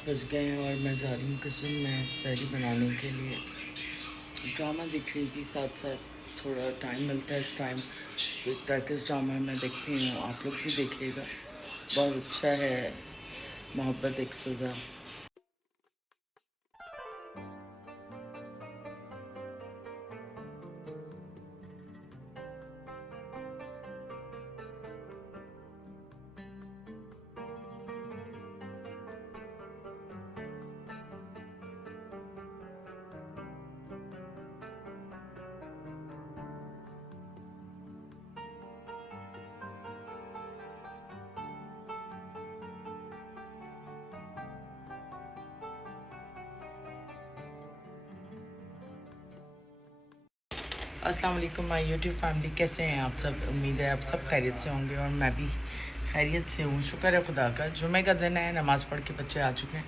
5 बज गए हैं और मैं जा रही हूँ किचन में सहरी बनाने के लिए। ड्रामा देख रही थी साथ साथ, थोड़ा टाइम मिलता है इस टाइम तो एक टर्किश ड्रामा मैं देखती हूँ, आप लोग भी देखिएगा, बहुत अच्छा है। मोहब्बत एक सज़ा। अस्सलाम वालेकुम माय यूट्यूब फैमिली, कैसे हैं आप सब? उम्मीद है आप सब खैरियत से होंगे और मैं भी खैरियत से हूँ। शुक्र है खुदा का, जुमे का दिन है, नमाज़ पढ़ के बच्चे आ चुके हैं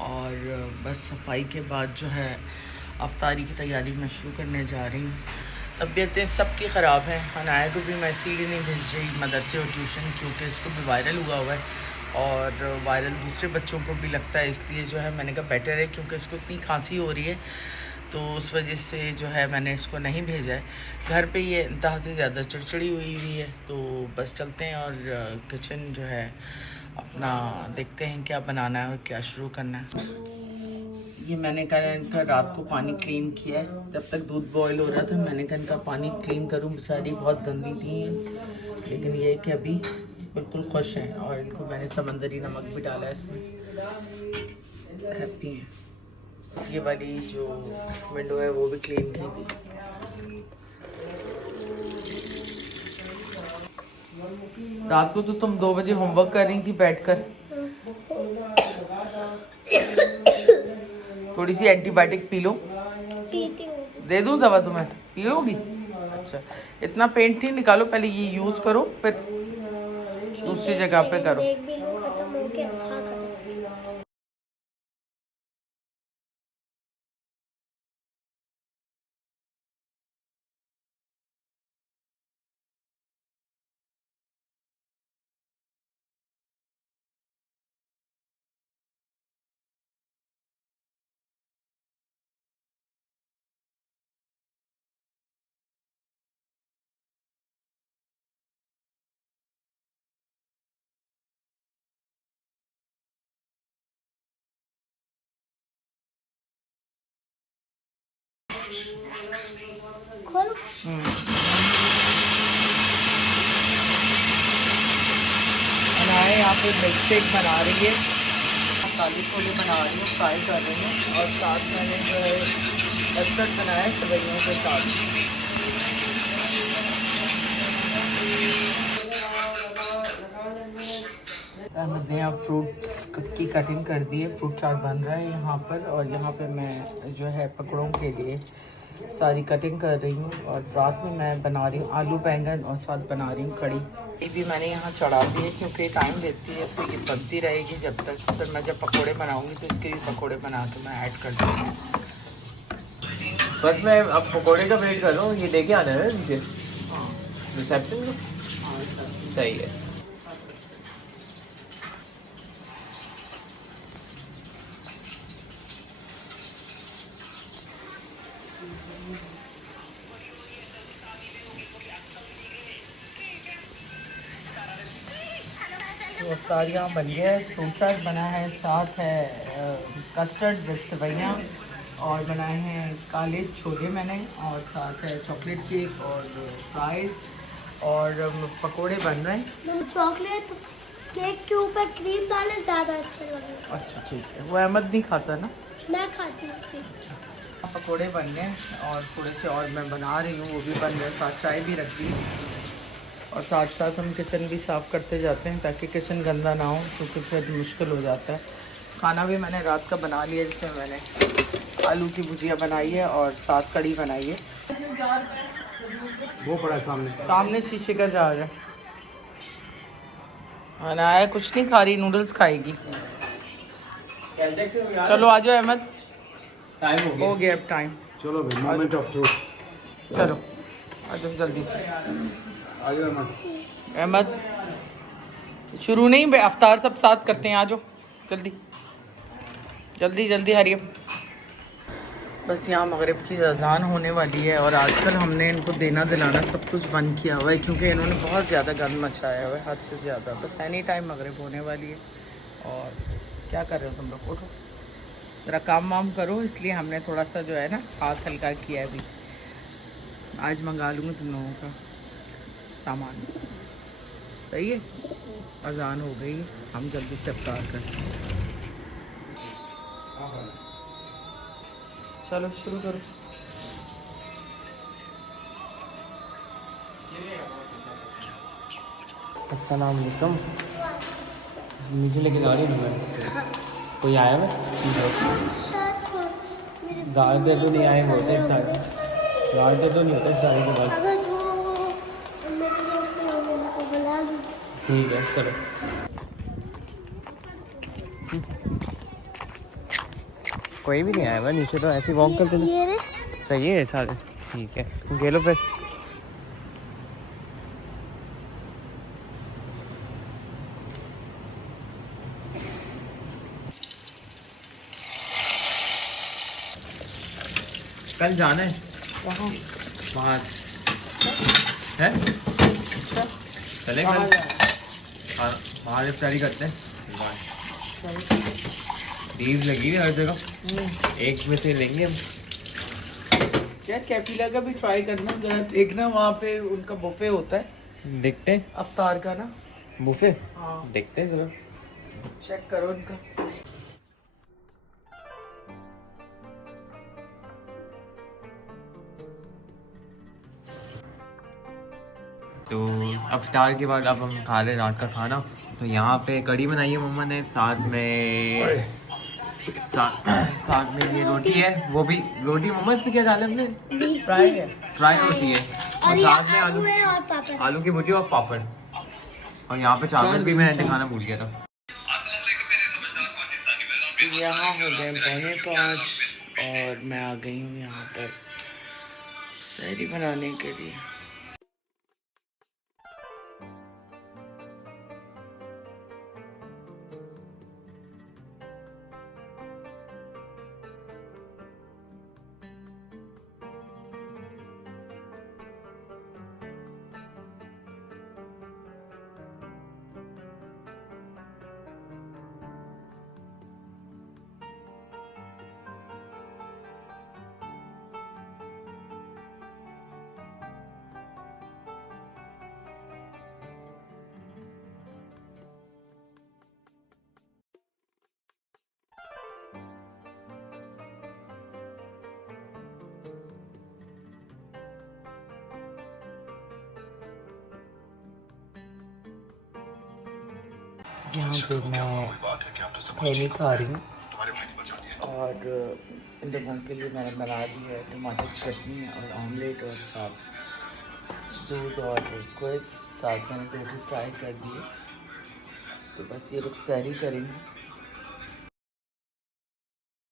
और बस सफाई के बाद जो है अफ्तारी की तैयारी मैं शुरू करने जा रही हूँ। तबीयतें सबकी ख़राब हैं। अनाया को भी मैं इसीलिए नहीं भेज रही मदरसे और ट्यूशन, क्योंकि इसको भी वायरल हुआ है और वायरल दूसरे बच्चों को भी लगता है, इसलिए जो है मैंने कहा बेटर है, क्योंकि इसको इतनी खांसी हो रही है तो उस वजह से जो है मैंने इसको नहीं भेजा है। घर पे ये इंतहा से ज़्यादा चिड़चिड़ी हुई है, तो बस चलते हैं और किचन जो है अपना देखते हैं क्या बनाना है और क्या शुरू करना है। ये मैंने कहा इनका रात को पानी क्लीन किया है, जब तक दूध बॉयल हो रहा था मैंने कहा इनका पानी क्लीन करूँ, बेचारी बहुत गंदी थी, लेकिन ये है कि अभी बिल्कुल खुश हैं और इनको मैंने समंदरी नमक भी डाला है इसमें, हैप्पी हैं। ये वाली जो विंडो है वो भी क्लीन की थी। रात को तो तुम 2 बजे होमवर्क कर रही थी बैठकर। थोड़ी सी एंटीबायोटिक पी लो। दे दूं दवा तुम्हें, पियोगी? अच्छा, इतना पेंट नहीं निकालो, पहले ये यूज़ करो फिर दूसरी जगह पे करो। अनाया यहाँ पे मिल्क शेक बना रही है, काली छोले बना रही हूँ, फ्राई कर रही हूँ और साथ मैंने जो है कस्टर्ड बनाया है सेवइयों के साथ। मैंने यहाँ फ्रूट की कटिंग कर दी है, फ्रूट चाट बन रहा है यहाँ पर और यहाँ पे मैं जो है पकौड़ों के लिए सारी कटिंग कर रही हूँ और रात में मैं बना रही हूँ आलू बैंगन और साथ बना रही हूँ कड़ी। ये भी मैंने यहाँ चढ़ा दी है क्योंकि टाइम लेती है, तो ये बनती रहेगी जब तक, फिर मैं जब पकोड़े बनाऊँगी तो इसके भी पकोड़े बना के मैं ऐड कर दूँगी। बस मैं अब पकोड़े का वेट कर रहा हूँ, ये लेके आना है ना नीचे रिसेप्शन में। सही है। तो अफ्तारियाँ बन गया है, फ्रूट चाट बना है, साथ है कस्टर्ड विद सेवइयाँ और बनाए हैं काले छोले मैंने, और साथ है चॉकलेट केक और फ्राइज़ और पकोड़े बन रहे हैं। चॉकलेट केक के ऊपर क्रीम डालने ज़्यादा अच्छे लगे। अच्छा ठीक है, वो अहमद नहीं खाता ना? मैं खाती हूँ। अच्छा, पकोड़े बन गए और थोड़े से और मैं बना रही हूँ, वो भी बन रहे, साथ चाय भी रख दी और साथ साथ हम किचन भी साफ़ करते जाते हैं ताकि किचन गंदा ना हो, क्योंकि फिर मुश्किल हो जाता है। खाना भी मैंने रात का बना लिया, जिसमें मैंने आलू की भुजिया बनाई है और साथ कड़ी बनाई है। वो पड़ा है सामने शीशे का जार है। अनाया कुछ नहीं खा रही, नूडल्स खाएगी। चलो आ जाओ अहमद, टाइम हो गया अब टाइम। चलो भाई, मोमेंट ऑफ ट्रूथ। चलो आ जाओ जल्दी से। आ जाओ अहमद शुरू नहीं, अफ्तार सब साथ करते हैं, आ जाओ जल्दी। जल्दी जल्दी हरिए। बस यहाँ मगरिब की अजान होने वाली है और आजकल हमने इनको देना दिलाना सब कुछ बंद किया हुआ है क्योंकि इन्होंने बहुत ज़्यादा गंद मचाया हुआ है, हद से ज़्यादा। बस एनी टाइम मगरिब होने वाली है। और क्या कर रहे हो तुम लोग? उठो ज़रा काम वाम करो, इसलिए हमने थोड़ा सा जो है ना हाथ हल्का किया है अभी। आज मंगा लूँगी तुम लोगों का सामान, सही है? अजान हो गई, हम जल्दी से इफ्तार करते हैं। चलो शुरू करो। अस्सलाम वालेकुम। नीचे लेके जा रही हूँ। कोई आया है? ज़्यादा देर तो नहीं आएंगे, होते ज़्यादा देर तो नहीं होता इफ्तारी के बाद। अगर जो मेरे दोस्त ने मेरे को बुला ली। ठीक है चलो। कोई भी नहीं आया हुआ नीचे, तो ऐसे वॉक करते थे। चाहिए है सारे? ठीक है ले लो फिर। कल जाना है वहाँ बाहर है? चले कल बाहर इफ्तारी करते हैं। दीव लगी हुई हर जगह, एक में से लेंगे हम। यार कैफीला का भी ट्राई करना जरा, देखना वहाँ पे उनका बुफे होता है देखते हैं अफ्तार का ना। बुफे हाँ देखते हैं चलो। चेक करो उनका। तो अफ्तार के बाद अब हम खा रहे हैं रात का खाना। तो यहाँ पे कढ़ी बनाई है मम्मा ने, साथ में साथ में ये रोटी है। वो भी रोटी मम्मा इसमें क्या डाला हमने? फ्राई है। फ्राई रोटी है और और ये साथ में आलू है और पापड़। आलू की भुजी और पापड़। और यहाँ पे चावल भी मैं दिखाना भूल गया था। यहाँ हो गए 5:45 और मैं आ गई हूँ यहाँ पर सहरी बनाने के लिए। यहाँ पे मैं खैनी खा रही हूँ और इन लोगों के लिए मैंने बना दी है टमाटर की चटनी और ऑमलेट और साथ दूध और कोई साथ मैंने रोटी फ्राई कर दी है। तो बस ये लोग सहरी करेंगे।